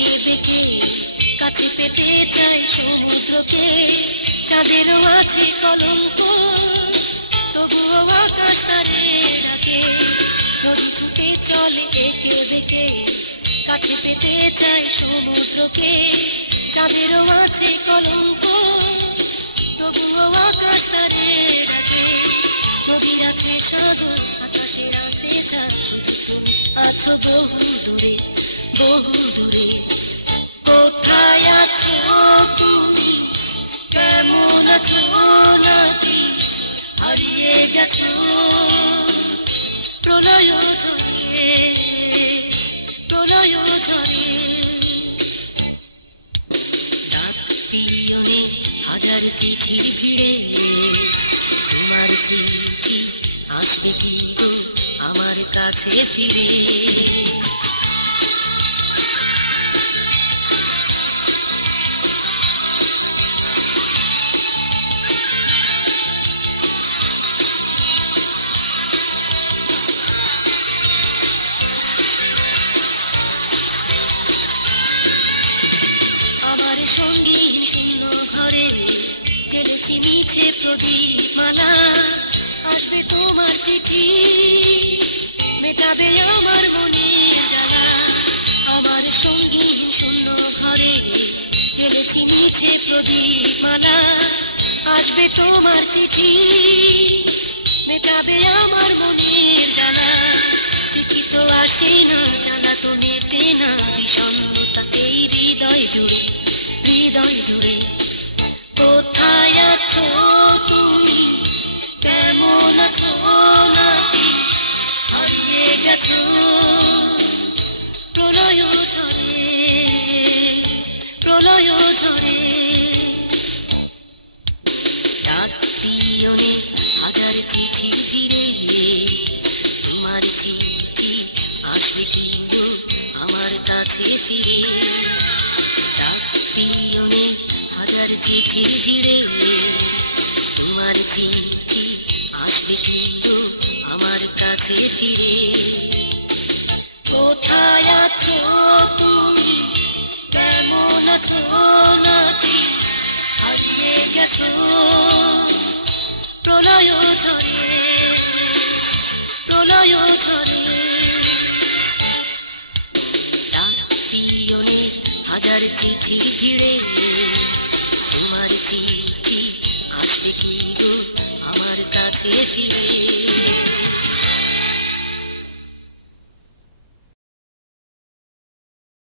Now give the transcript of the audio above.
এঁকে বেঁকে কাছে পেতে চাই সমুদ্রকে। চাঁদেরও আছে কলঙ্ক, তবুও আকাশ তারে ডাকে। নদী ছুটে চলে এঁকে বেঁকে কাছে পেতে চাই সমুদ্রকে। চাঁদেরও আছে কলঙ্ক, তবুও আকাশ তারে ডাকে। নদীর আছে সাগর, আকাশের আছে চাঁদ, তুমি আছো বহু দূরে বহু দূরে। কোথায় আছো তুমি, কেমন আছো নাকি হারিয়ে গেছো প্রলয় ঝড়ে প্রলয় ঝড়ে। ডাক পিয়নে হাজার চিঠির ভিড়ে, তোমার চিঠি আসবে কি গো আমার কাছে ফিরে। আমার সঙ্গীন শূন্য ঘরে জেলেছি মিছে প্রদীপ মালা। আসবে তোমার চিঠি, মেটাবে আমার মনের জ্বালা। আমার সঙ্গীন শূন্য ঘরে জেলেছি মিছে প্রদীপ মালা। আসবে তোমার চিঠি, মেটাবে আমার মনের জ্বালা। চিঠি তো আসে না